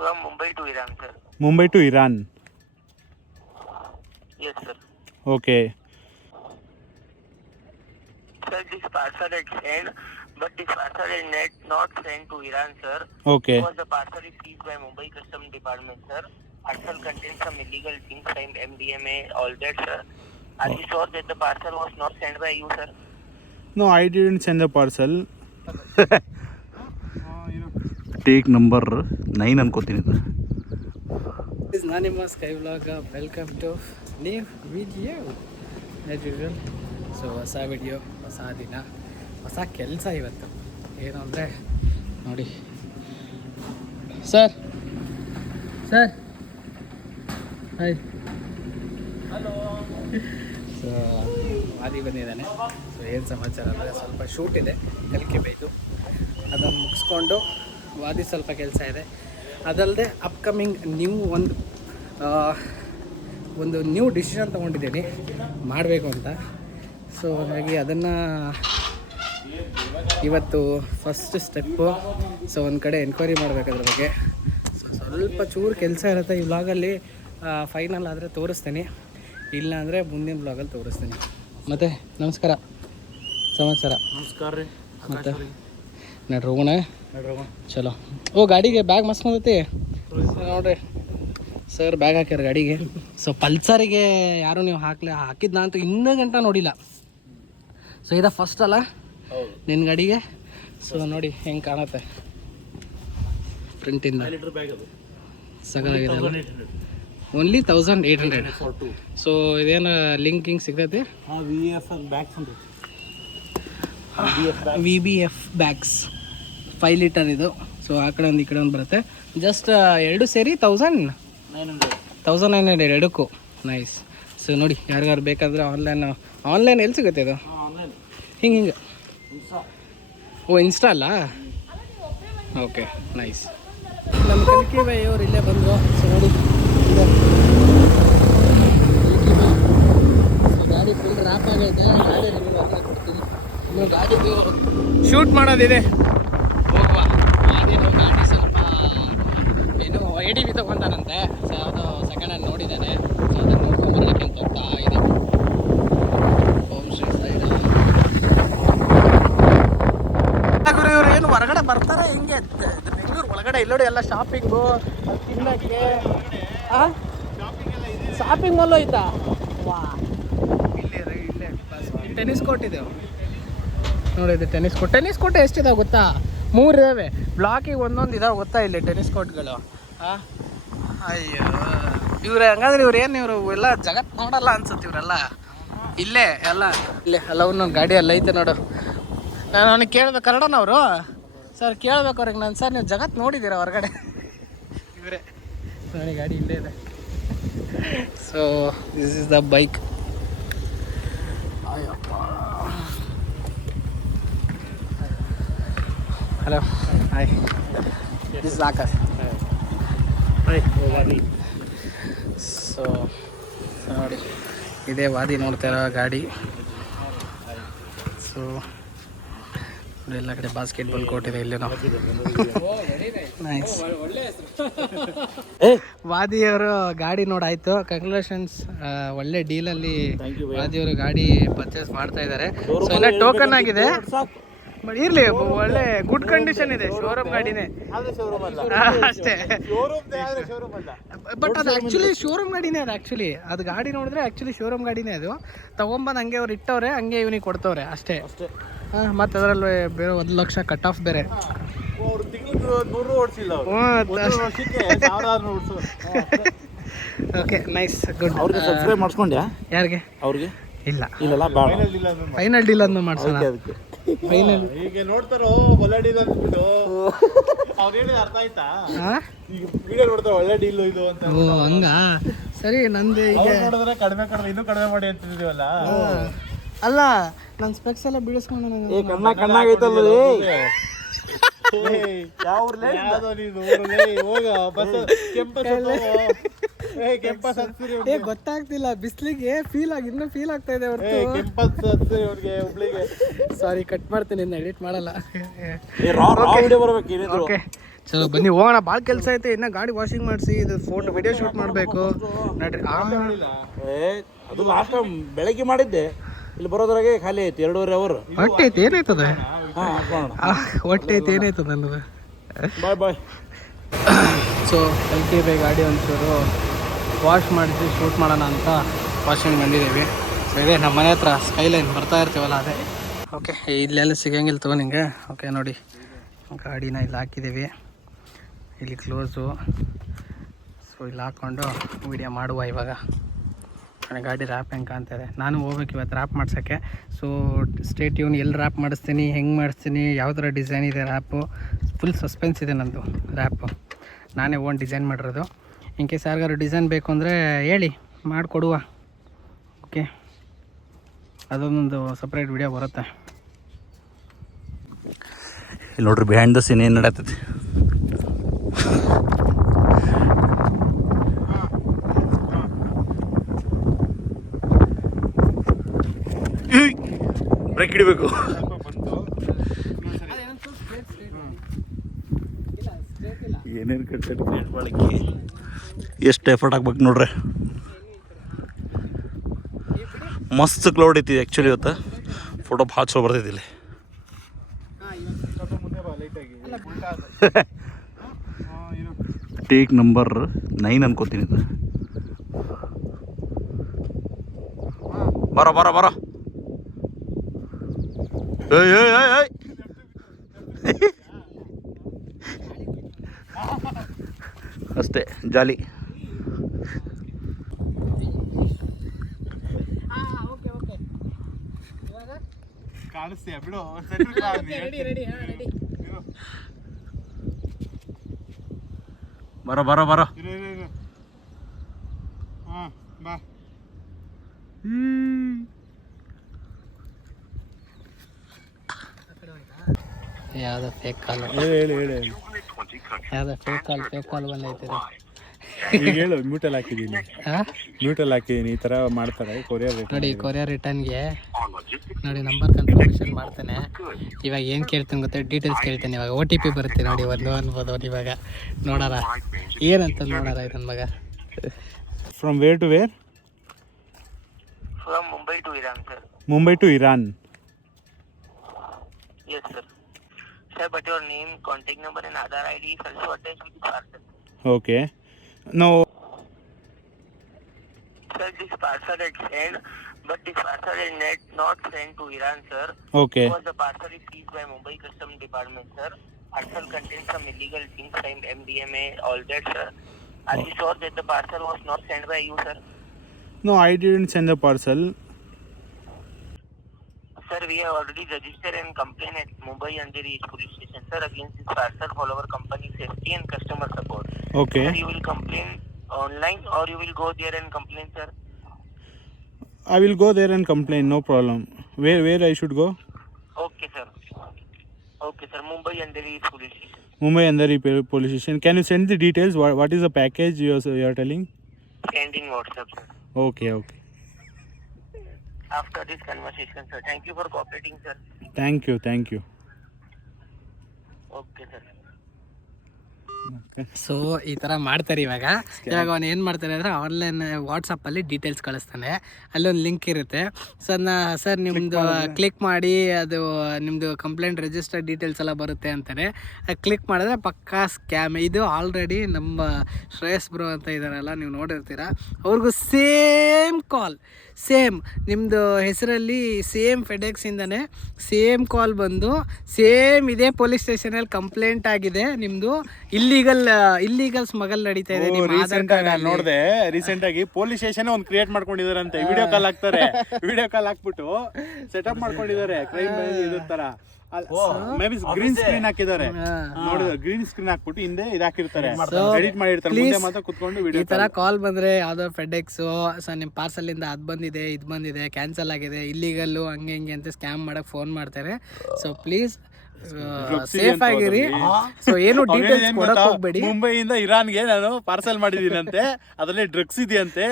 from Mumbai to Iran, sir. Mumbai to Iran. Yes, sir. Okay. Sir, this parcel is sent, but this parcel is not sent to Iran, sir. Okay. Because the parcel is seized by Mumbai Customs Department, sir. Parcel contains some illegal things like MDMA, all that, sir. Are you sure that the parcel was not sent by you, sir? No, I didn't send the parcel. Take number 9 ಅನ್ಕೋತೀನಿ. ನಾನು ನಿಮ್ಮ sky vlog. Welcome to new video as usual. So ಹೊಸ video, ಹೊಸ ದಿನ, ಹೊಸ ಕೆಲಸ ಇವತ್ತು. ಏನು ಅಂದರೆ ನೋಡಿ ಸರ್ ಹಾಯ್. ಹಲೋ. ಸೊ ಆದಿ ಬಂದಿದ್ದಾನೆ. ಸೊ ಏನು ಸಮಾಚಾರ ಅಂದರೆ ಸ್ವಲ್ಪ ಶೂಟ್ ಇದೆ ಕಲಿಕೆ ಬೇಕು, ಅದನ್ನು ಮುಗಿಸ್ಕೊಂಡು ವಾದಿ ಸ್ವಲ್ಪ ಕೆಲಸ ಇದೆ. ಅದಲ್ಲದೆ ಅಪ್ಕಮಿಂಗ್ ನ್ಯೂ ಒಂದು ನ್ಯೂ ಡಿಸಿಷನ್ ತೊಗೊಂಡಿದ್ದೀನಿ ಮಾಡಬೇಕು ಅಂತ. ಸೊ ಹಾಗಾಗಿ ಅದನ್ನು ಇವತ್ತು ಫಸ್ಟ್ ಸ್ಟೆಪ್ಪು. ಸೊ ಒಂದು ಕಡೆ ಎನ್ಕ್ವೈರಿ ಮಾಡಬೇಕು ಅದ್ರ ಬಗ್ಗೆ. ಸೊ ಸ್ವಲ್ಪ ಚೂರು ಕೆಲಸ ಇರುತ್ತೆ ಈ ವ್ಲಾಗಲ್ಲಿ. ಫೈನಲ್ ಆದರೆ ತೋರಿಸ್ತೀನಿ, ಇಲ್ಲ ಅಂದರೆ ಮುಂದಿನ ವ್ಲಾಗಲ್ಲಿ ತೋರಿಸ್ತೀನಿ. ಮತ್ತು ನಮಸ್ಕಾರ, ಸಮಾಚಾರ. ನಮಸ್ಕಾರ ರೀ. ಮತ್ತು ನಡ್ರೋಗೋಣ. ಚಲೋ. ಓ ಗಾಡಿಗೆ ಬ್ಯಾಗ್ ಮಸ್ತ್ ಬಂದೈತಿ ನೋಡ್ರಿ. ಸರ್ ಬ್ಯಾಗ್ ಹಾಕ್ಯಾರ ಗಾಡಿಗೆ. ಸೊ ಪಲ್ಸರಿಗೆ ಯಾರು ನೀವು ಹಾಕಿದ್ನ ಅಂತೂ ಇನ್ನೂ ಗಂಟ ನೋಡಿಲ್ಲ. ಸೊ ಇದು ಫಸ್ಟ್ ಅಲ್ಲ ನಿನ್ನ ಗಾಡಿಗೆ. ಸೊ ನೋಡಿ ಹೆಂಗೆ ಕಾಣುತ್ತೆ ಪ್ರಿಂಟಿಂದ. ಸಗಲಾಗಿದೆ. ಓನ್ಲಿ 1800. ಸೊ ಇದೇನು ಲಿಂಕಿಂಗ್ ಸಿಗ್ತೈತಿ. VBF ಬ್ಯಾಗ್ಸ್ 5 ಲೀಟರ್ ಇದು. ಸೊ ಆ ಕಡೆ ಒಂದು ಈ ಕಡೆ ಒಂದು ಬರುತ್ತೆ. ಜಸ್ಟ್ ಎರಡು ಸೇರಿ 1900 ಎರಡಕ್ಕೂ. ನೈಸ್. ಸೊ ನೋಡಿ ಯಾರಿಗಾರು ಬೇಕಾದರೆ ಆನ್ಲೈನ್ ಎಲ್ಲಿ ಸಿಗುತ್ತೆ ಇದು? ಹಿಂಗೆ ಓ ಇನ್ಸ್ಟಾ ಅಲ್ಲ? Okay nice. ನಮ್ಮ ಕಲಿಕೆ ಬೈ ಅವ್ರು ಇಲ್ಲೇ ಬಂದರು. ಸೊ ನೋಡಿ ಗಾಡಿ ಫುಲ್ ರ್ಯಾಪ್ ಆಗೈತೆ. ಗಾಡಿ ನಿಮಗೆ ಹೊರಗಡೆ ಕೊಡ್ತೀನಿ. ಇನ್ನು ಗಾಡಿದು ಶೂಟ್ ಮಾಡೋದಿದೆ. ಹೋಗುವ ಅದೇನು ಗಾಡಿ ಸ್ವಲ್ಪ ಏನು ADV ತೊಗೊಂತಾನಂತೆ. ಸೊ ಯಾವುದೋ ಸೆಕೆಂಡ್ ಹ್ಯಾಂಡ್ ನೋಡಿದ್ದಾನೆ. ಸೊ ಅದನ್ನು ನೋಡ್ಕೊಂಬರೋಕ್ಕೆ ಅಂತ ಹೋಗ್ತಾ ಇದೆ. ಓಂ ಶ್ರೀ ಸೈಡ್ ಗುರು. ಇವ್ರು ಏನು ಹೊರಗಡೆ ಬರ್ತಾರೆ ಹೆಂಗೆ? ಬೆಂಗಳೂರು ಒಳಗಡೆ ಇಲ್ಲೋಡಿ ಎಲ್ಲ ಶಾಪಿಂಗು ತಿನ್ನಕ್ಕೆ. ಶಾಪಿಂಗ್ ಮಾಲ್ ಐತಾ? ವಾ, ಇಲ್ಲೇ ಟೆನ್ನಿಸ್ ಕೋರ್ಟ್ ಇದೆ ನೋಡಿ. ಇದು ಟೆನ್ನಿಸ್ ಕೋರ್ಟ್ ಎಷ್ಟಿದಾವೆ ಗೊತ್ತಾ? 3 ಇದ್ದಾವೆ. ಬ್ಲಾಕಿಗೆ ಒಂದೊಂದು ಇದಾವೆ ಗೊತ್ತಾ ಇಲ್ಲಿ ಟೆನ್ನಿಸ್ ಕೋರ್ಟ್ಗಳು. ಅಯ್ಯೋ ಇವ್ರು ಹಂಗಂದ್ರೆ ಇವ್ರು ಎಲ್ಲ ಜಗತ್ತು ನೋಡಲ್ಲ ಅನ್ಸುತ್ತೆ ಇವರೆಲ್ಲ. ಇಲ್ಲೇ ಎಲ್ಲ ಇಲ್ಲೇ ಅಲ್ಲ ಒಂದೊಂದು ಗಾಡಿ ಎಲ್ಲ ಐತೆ ನೋಡು. ನಾನು ಅವನಿಗೆ ಕೇಳ್ಬೇಕು ಕನ್ನಡನವರು. ಸರ್ ಕೇಳ್ಬೇಕು ಅವ್ರಿಗೆ ನಾನು, ಸರ್ ನೀವು ಜಗತ್ತು ನೋಡಿದ್ದೀರಾ ಹೊರಗಡೆ? ಇವರೇ ನೋಡಿ ಗಾಡಿ ಇಲ್ಲೇ ಇದೆ. So this is the bike. Hello hi, this is Akash. So ನೋಡಿ ಇದೇ ವಾದಿ ನೋಡ್ತಾ ಇರೋ ಗಾಡಿ. ಸೊ ಎಲ್ಲ ಕಡೆ ಬಾಸ್ಕೆಟ್ಬಾಲ್ ಕೋರ್ಟ್ ಇದೆ ಇಲ್ಲೇ ನಾವು. ನೈಸ್. ವಾದಿಯವರು ಗಾಡಿ ನೋಡಾಯ್ತು. ಕಂಗ್ರ್ಯಾಚುಲೇಷನ್ಸ್, ಒಳ್ಳೆ ಡೀಲಲ್ಲಿ ವಾದಿಯವರು ಗಾಡಿ ಪರ್ಚೇಸ್ ಮಾಡ್ತಾ ಇದ್ದಾರೆ. ಸೊ ಎಲ್ಲ ಟೋಕನ್ ಆಗಿದೆ. ಬಟ್ ಇರಲಿ, ಒಳ್ಳೆ ಗುಡ್ ಕಂಡೀಷನ್ ಇದೆ. ಶೋರೂಮ್ ಗಾಡಿನೇ ಅಷ್ಟೇ. ಬಟ್ ಅದು ಆ್ಯಕ್ಚುಲಿ ಶೋರೂಮ್ ಗಾಡಿನೇ. ಅದು ಆ್ಯಕ್ಚುಲಿ ಅದು ಗಾಡಿ ನೋಡಿದ್ರೆ ಆ್ಯಕ್ಚುಲಿ ಶೋರೂಮ್ ಗಾಡಿನೇ. ಅದು ತೊಗೊಂಬಂದು ಹಂಗೆ ಅವ್ರು ಇಟ್ಟವ್ರೆ, ಹಂಗೆ ಇವನಿಗೆ ಕೊಡ್ತವ್ರೆ ಅಷ್ಟೇ. ಮತ್ತು ಅದರಲ್ಲಿ ಬೇರೆ 1 ಲಕ್ಷ ಕಟ್ ಆಫ್ ಬೇರೆ. Okay nice good. ಅವ್ರಿಗೆ ಸಬ್ಸ್ಕ್ರೈಬ್ ಮಾಡಿಸ್ಕೊಂಡ್ಯಾ? ಯಾರಿಗೆ? ಅವ್ರಿಗೆ ಇಲ್ಲ ಇಲ್ಲಲ್ಲ, ಫೈನಲ್ ಡೀಲ್ ಅನ್ನು ಮಾಡ್ಸೋಣ. ಫೈನಲ್ ಈಗ ನೋಡ್ತಾರೋ ಒಳ್ಳೆ ಡೀಲ್ ಅಂದ್ಬಿಟ್ಟು ಅವ್ರು ಹೇಳಿ ಅರ್ಥ ಆಯ್ತಾ? ಈಗ ವಿಡಿಯೋ ನೋಡ್ತಾರೋ ಒಳ್ಳೆ ಡೀಲ್ ಇದು ಅಂತ. ಓ ಹಂಗ ಸರಿ. ನಂದು ಈಗ ನೋಡಿದ್ರೆ ಕಡಿಮೆ ಇನ್ನೂ ಕಡಿಮೆ ಮಾಡಿ ಅಂತಿದೀವಲ್ಲ. ಅಲ್ಲ ನನ್ನ ಸ್ಪೆಕ್ಸ್ ಎಲ್ಲ ಬೀಳಿಸ್ಕೊಂಡು ಕಣ್ಣಾಗೈತಲ್ಲ ಯಾವ್ದು ನೀನು ಹೋಗ ಬಸ್ ಕೆಂಪ ಕೆಂಪಸ್ ಹಚ್ಚಿರಿ ಏ ಗೊತ್ತಾಗ್ತಿಲ್ಲ ಬಿಸ್ಲಿಗೆ ಇನ್ನೂ ಫೀಲ್ ಆಗ್ತಾ ಇದೆ ಹೊರತು ಕೆಂಪಸ್ ಹಚ್ಚಿರಿ ಅವ್ರಿಗೆ ಹುಬ್ಳಿಗೆ. ಸಾರಿ ಕಟ್ ಮಾಡ್ತೀನಿ ಇನ್ನು ಎಡಿಟ್ ಮಾಡಲ್ಲ. ವಿಡಿಯೋ ಬರ್ಬೇಕು ಏನಿದ್ರು. ಓಕೆ ಚಲೋ ಬನ್ನಿ ಹೋಗೋಣ. ಭಾಳ ಕೆಲಸ ಐತೆ ಇನ್ನು ಗಾಡಿ ವಾಷಿಂಗ್ ಮಾಡಿಸಿ ಇದು ಫೋಟೋ ವಿಡಿಯೋ ಶೂಟ್ ಮಾಡಬೇಕು ನಡ್ರಿ. ಅದು ಲಾಸ್ಟ್ ಟೈಮ್ ಬೆಳಗ್ಗೆ ಮಾಡಿದ್ದೆ, ಇಲ್ಲಿ ಬರೋದ್ರಾಗೆ ಖಾಲಿ ಐತಿ 2.5 ಅವರ್. ಹೊಟ್ಟೆ ಐತೆ ಏನಾಯ್ತದ? ಹೊಟ್ಟೆ ಐತೆ ಏನಾಯ್ತದ ಅನ್ನೋದು. ಬಾಯ್ ಬಾಯ್. ಸೊ ಕಲ್ತಿದ್ದೆ ಗಾಡಿ ಒಂಚೂರು ವಾಶ್ ಮಾಡಿಸಿ ಶೂಟ್ ಮಾಡೋಣ ಅಂತ ವಾಷಿಂಗ್ ಬಂದಿದ್ದೀವಿ. ಸೊ ಇದೇ ನಮ್ಮ ಮನೆ ಹತ್ರ ಸ್ಕೈಲೈನ್ ಬರ್ತಾ ಇರ್ತೀವಲ್ಲ ಅದೇ. ಓಕೆ ಇಲ್ಲೆಲ್ಲ ಸಿಗಂಗಿಲ್ಲ ತಗೋ ನಿಂಗೆ. ಓಕೆ ನೋಡಿ ಗಾಡಿನ ಇಲ್ಲಿ ಹಾಕಿದ್ದೀವಿ, ಇಲ್ಲಿ ಕ್ಲೋಸು. ಸೊ ಇಲ್ಲಿ ಹಾಕ್ಕೊಂಡು ವೀಡಿಯೋ ಮಾಡುವ ಇವಾಗ. ನನಗೆ ಗಾಡಿ ರ್ಯಾಪ್ ಹೆಂಗೆ ಕಾಣ್ತಾಯಿದೆ. ನಾನು ಹೋಗ್ಬೇಕು ಇವತ್ತು ರ್ಯಾಪ್ ಮಾಡ್ಸೋಕ್ಕೆ. ಸೊ ಸ್ಟೇಟ್ ಟ್ಯೂನ್ ಎಲ್ಲಿ ರ್ಯಾಪ್ ಮಾಡಿಸ್ತೀನಿ, ಹೆಂಗೆ ಮಾಡಿಸ್ತೀನಿ, ಯಾವ ಥರ ಡಿಸೈನ್ ಇದೆ ರ್ಯಾಪು, ಫುಲ್ ಸಸ್ಪೆನ್ಸ್ ಇದೆ ನಂದು ರ್ಯಾಪು. ನಾನೇ ಓನ್ ಡಿಸೈನ್ ಮಾಡಿರೋದು. ಇನ್ ಕೇಸ್ ಯಾರಿಗಾರು ಡಿಸೈನ್ ಬೇಕು ಅಂದರೆ ಹೇಳಿ ಮಾಡಿಕೊಡುವ. ಓಕೆ ಅದೊಂದೊಂದು ಸಪ್ರೇಟ್ ವಿಡಿಯೋ ಬರುತ್ತೆ. ಇಲ್ಲಿ ನೋಡ್ರಿ ಬಿಹೈಂಡ್ ದ ಸೀನ್ ಏನು ನಡೀತೈತಿ. ಬ್ರೇಕ್ ಹಿಡಿಬೇಕು. ಏನೇನು ಕಟ್ಟೆಟ್ ಬಳಕೆ ಎಷ್ಟು ಎಫರ್ಟ್ ಹಾಕ್ಬೇಕು ನೋಡ್ರಿ. ಮಸ್ತ್ ಕ್ಲೌಡ್ ಐತಿ ಆ್ಯಕ್ಚುಲಿ ಇವತ್ತು. ಫೋಟೋ ಭಾಳ ಚಲೋ ಬರ್ತೈತಿ ಇಲ್ಲಿ. ಟೇಕ್ ನಂಬರ್ 9 ಅನ್ಕೋತೀನಿ ಇದು. ಬರೋ ಬರೋ ಬರೋ. ಏಯ್ ಏಯ್ ಏಯ್ ಏಯ್ ಅಷ್ಟೇ ಜಾಲಿ. ಕಾಣಿಸ್ತೀಯ ಬಿಡು. ಬರೋ ಬರೋ ಬರೋ. ಹಾಂ ಬಾ. ಯಾವುದೋ ಫೇಕ್ ಕಾಲು, ಹೇಳಿ ಯಾವುದೋ ಫೇಕ್ ಕಾಲ್ ಬಂದೈತೆ. ಈಗ ಹೇಳು. ಮ್ಯೂಟಲ್ಲಿ ಹಾಕಿದ್ದೀನಿ, ಮ್ಯೂಟಲ್ಲಿ ಹಾಕಿದ್ದೀನಿ. ಈ ಥರ ಮಾಡ್ತಾರೆ ಕೊರಿಯರ್. ನೋಡಿ ಕೊರಿಯರ್ ರಿಟರ್ನ್ಗೆ ನೋಡಿ ನಂಬರ್ ಕನ್ಫರ್ಮೇಷನ್ ಮಾಡ್ತಾನೆ. ಇವಾಗ ಏನು ಕೇಳ್ತೀನಿ ಗೊತ್ತಾ, ಡೀಟೇಲ್ಸ್ ಕೇಳ್ತಾನೆ. ಇವಾಗ OTP ಬರುತ್ತೆ ನೋಡಿ, ಒಂದು ಅನ್ಬೋದು. ಇವಾಗ ನೋಡೋಣ ಏನಂತ ನೋಡೋಣ ಇದನ್ನ ಮಗ. From where to where? From Mumbai to Iran, sir. Mumbai to Iran. Yes, sir. Sir, but your name, contact number and Aadhaar ID is also attached with the parcel. Okay. No. Sir, this parcel is sent, but this parcel is not sent to Iran, sir. Okay. Because the parcel is seized by Mumbai Customs Department, sir. Parcel contains some illegal things like MDMA, all that, sir. Are you sure that the parcel was not sent by you, sir? No, I didn't send the parcel. Sir, we have already registered and complained at Mumbai Andheri police station, sir, against this parcel for our company safety and customer support. Okay. Sir, you will complain online or you will go there and complain, sir? I will go there and complain, no problem. Where I should go? Okay, sir. Okay, sir. Mumbai Andheri police station. Mumbai Andheri police station. Can you send the details? What is the package you are telling? Send in WhatsApp, sir. Okay. After this conversation, sir. Thank you for cooperating, sir. Thank you. Okay, sir. So ಈ ಥರ ಮಾಡ್ತಾರೆ. ಇವಾಗ ಅವನು ಏನು ಮಾಡ್ತಾರೆ ಅಂದರೆ online ವಾಟ್ಸಪ್ಪಲ್ಲಿ details ಕಳಿಸ್ತಾನೆ. ಅಲ್ಲೊಂದು ಲಿಂಕ್ ಇರುತ್ತೆ. ಸರ್ ನಿಮ್ಮದು ಕ್ಲಿಕ್ ಮಾಡಿ ಅದು ನಿಮ್ಮದು ಕಂಪ್ಲೇಂಟ್ ರಿಜಿಸ್ಟರ್ ಡೀಟೇಲ್ಸ್ ಎಲ್ಲ ಬರುತ್ತೆ ಅಂತಾರೆ. ಕ್ಲಿಕ್ ಮಾಡಿದ್ರೆ ಪಕ್ಕಾ ಸ್ಕ್ಯಾಮ್. ಇದು ಆಲ್ರೆಡಿ ನಮ್ಮ ಶ್ರೇಯಸ್ ಬ್ರೋ ಅಂತ ಇದ್ದಾರಲ್ಲ, ನೀವು ನೋಡಿರ್ತೀರ, ಅವ್ರಿಗೂ ಸೇಮ್ ಕಾಲ್, ಸೇಮ್ ನಿಮ್ಮದು ಹೆಸರಲ್ಲಿ ಸೇಮ್ ಫೆಡೆಕ್ಸಿಂದನೇ ಸೇಮ್ ಕಾಲ್ ಬಂದು ಸೇಮ್ ಇದೇ ಪೊಲೀಸ್ ಸ್ಟೇಷನಲ್ಲಿ ಕಂಪ್ಲೇಂಟ್ ಆಗಿದೆ, ನಿಮ್ಮದು ಇಲ್ಲಿಗಲ್ ಸ್ಮಗಲ್ ನಡೀತಾ ಇದೆ. ನೋಡಿದೆ ರೀಸೆಂಟ್ ಆಗಿ ಪೊಲೀಸ್ ಸ್ಟೇಷನ್ ಒಂದು ಕ್ರಿಯೇಟ್ ಮಾಡ್ಕೊಂಡಿದಾರಂತೆ. ವಿಡಿಯೋ ಕಾಲ್ ಹಾಕ್ತಾರೆ, ವಿಡಿಯೋ ಕಾಲ್ ಹಾಕ್ಬಿಟ್ಟು ಸೆಟಪ್ ಮಾಡ್ಕೊಂಡಿದ್ದಾರೆ ಕ್ರೈಮ್ ಇದ್ರ ತರ. ಮೇಬಿ ಗ್ರೀನ್ ಸ್ಕ್ರೀನ್ ಹಾಕಿದ್ದಾರೆ, ನೋಡಿದ್ರೆ ಗ್ರೀನ್ ಸ್ಕ್ರೀನ್ ಹಾಕ್ಬಿಟ್ಟು ಹಿಂದೆ ಇದು ಹಾಕಿರ್ತಾರೆ, ಎಡಿಟ್ ಮಾಡಿರ್ತಾರೆ, ಮುಂದೆ ಮಾತ್ರ ಕುತ್ಕೊಂಡು ವಿಡಿಯೋ. ಈ ತರ ಕಾಲ್ ಬಂದ್ರೆ ಯಾವ್ದೋ ಫೆಡೆಕ್ಸ್ ನಿಮ್ಮ ಪಾರ್ಸಲ್ ಇಂದ ಅದು ಬಂದಿದೆ, ಇದು ಬಂದಿದೆ, ಕ್ಯಾನ್ಸಲ್ ಆಗಿದೆ, ಇಲ್ಲಿಗಲ್ಲು, ಹಂಗೆ ಹಿಂಗೆ ಅಂತ ಸ್ಕ್ಯಾಮ್ ಮಾಡಕ್ ಫೋನ್ ಮಾಡ್ತಾರೆ. ಸೊ ಪ್ಲೀಸ್ ಸೇಫ್ ಆಗಿರಿ. ಸೊ ಏನು ಡೀಟೇಲ್ಸ್ ಕೊಡಕ್ ಹೋಗ್ಬೇಡಿ. ಮುಂಬೈಯಿಂದ ಇರಾನ್ಗೆ ನಾನು ಪಾರ್ಸಲ್ ಮಾಡಿದೀನಂತೆ, ಅದರಲ್ಲಿ ಡ್ರಗ್ಸ್ ಇದೆಯಂತೆ.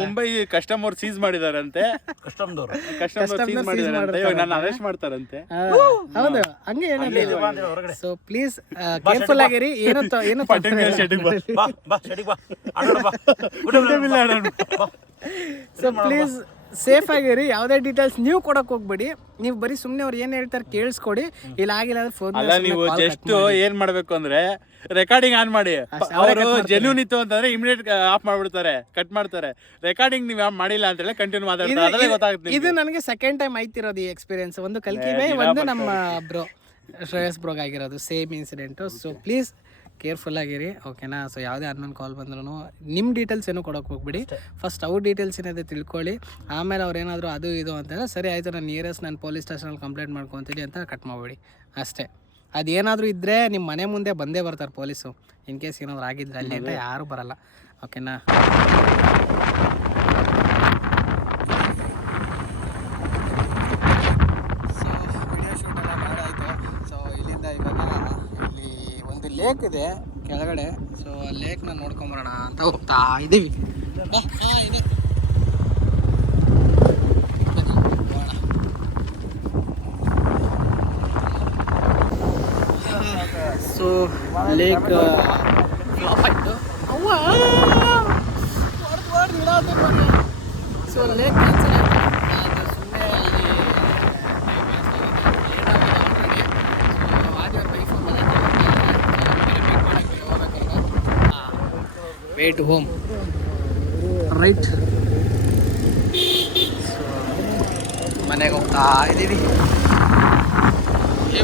ಮುಂಬೈ ಕಸ್ಟಮರ್ ಸೀಸ್ ಮಾಡಿದಾರಂತೆ, ಕಸ್ಟಮರ್ ಸೀಸ್ ಮಾಡಿದಾರಂತೆ. ಇವಾಗ ನಾನು ಅರೆಸ್ಟ್ ಮಾಡ್ತಾರಂತೆ. ಹೌದು, ಹಂಗೆ ಏನಿಲ್ಲ. ಸೊ ಪ್ಲೀಸ್ ಕೇರ್ಫುಲ್ ಆಗಿರಿ. ಏನು ಸೊ ಪ್ಲೀಸ್ ಸೇಫ್ ಆಗಿರಿ. ಯಾವುದೇ ಡೀಟೇಲ್ಸ್ ನೀವು ಕೊಡಕ್ ಹೋಗ್ಬೇಡಿ. ನೀವು ಬರೀ ಸುಮ್ಮನೆ ಅವ್ರು ಏನ್ ಹೇಳ್ತಾರೆ ಕೇಳಿಸ್ಕೊಡಿ. ಇಲ್ಲ ಆಗಿಲ್ಲ ಫೋನ್ ಅಲ್ಲ, ನೀವು ಜಸ್ಟ್ ಏನ್ ಮಾಡ್ಬೇಕು ಅಂದ್ರೆ ರೆಕಾರ್ಡಿಂಗ್ ಆನ್ ಮಾಡಿ. ಅವರು ಜೆನ್ಯೂನ್ ಇತ್ತು ಅಂತಂದ್ರೆ ಇಮಿಡಿಯೇಟ್ ಆಫ್ ಮಾಡ್ಬಿಡ್ತಾರೆ, ಕಟ್ ಮಾಡ್ತಾರೆ. ರೆಕಾರ್ಡಿಂಗ್ ನೀವು ಮಾಡಿಲ್ಲ ಅಂತ ಹೇಳಿ ಕಂಟಿನ್ಯೂ ಮಾತಾಡ್ತಾರೆ, ಅದಲ್ಲೇ ಗೊತ್ತಾಗುತ್ತೆ. ಇದು ನನಗೆ ಸೆಕೆಂಡ್ ಟೈಮ್ ಆಯ್ತಿರೋದು ಈ ಎಕ್ಸ್ಪೀರಿಯನ್ಸ್. ಒಂದು ಕಲ್ಕಿವೆ, ಒಂದು ನಮ್ಮ ಬ್ರೋ ಶ್ರೇಯಸ್ ಬ್ರೋಗ್ ಆಗಿರೋದು same incident. So please careful ಆಗಿರಿ, ಓಕೆನಾ. ಸೊ ಯಾವುದೇ ಅನ್ನೊಂದು ಕಾಲ್ ಬಂದ್ರೂ ನಿಮ್ಮ ಡೀಟೇಲ್ಸ್ ಏನೂ ಕೊಡೋಕೆ ಹೋಗ್ಬಿಡಿ. ಫಸ್ಟ್ ಅವ್ರ ಡೀಟೇಲ್ಸ್ ಏನಿದೆ ತಿಳ್ಕೊಳ್ಳಿ. ಆಮೇಲೆ ಅವ್ರು ಏನಾದರೂ ಅದು ಇದು ಅಂತಂದರೆ ಸರಿ ಆಯಿತು, ನಾನು ನಿಯರೆಸ್ಟ್ ನಾನು ಪೊಲೀಸ್ ಸ್ಟೇಷನಲ್ಲಿ ಕಂಪ್ಲೇಂಟ್ ಮಾಡ್ಕೊತೀನಿ ಅಂತ ಕಟ್ ಮಾಡಿಬಿಡಿ ಅಷ್ಟೇ. ಅದೇನಾದರೂ ಇದ್ದರೆ ನಿಮ್ಮ ಮನೆ ಮುಂದೆ ಬಂದೇ ಬರ್ತಾರೆ ಪೊಲೀಸು. ಇನ್ ಕೇಸ್ ಏನಾದರೂ ಆಗಿದ್ರೆ ಅಲ್ಲಿ ಅಂತ ಯಾರೂ ಬರಲ್ಲ, ಓಕೆನಾ. ಸೊ ವಿಡಿಯೋ ಶೂಟ್ ಎಲ್ಲ ಮಾಡಾಯಿತು. ಸೊ ಇಲ್ಲಿಂದ ಇವಾಗ ಇಲ್ಲಿ ಒಂದು ಲೇಕ್ ಇದೆ ಕೆಳಗಡೆ. ಸೊ ಆ ಲೇಕ್ನ ನೋಡ್ಕೊಂಬರೋಣ ಅಂತ ಹೋಗ್ತಾ ಇದ್ದೀವಿ. ಸೊ ಲೇಕ್ ಆಯಿತು. ಸೊ ಲೇಕ್ ಕ್ಯಾನ್ಸಲ್ ಆಯಿತು. ಅದು ಸುಮ್ಮನೆ ಅಲ್ಲಿ ವೇ ಟು ಹೋಮ್ ರೈಟ್. ಮನೆಗೆ ಹೋಗ್ತಾ ಇದ್ದೀವಿ.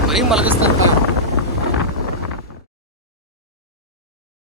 ಬರೀ ಮಲಗಿಸ್ತಂತ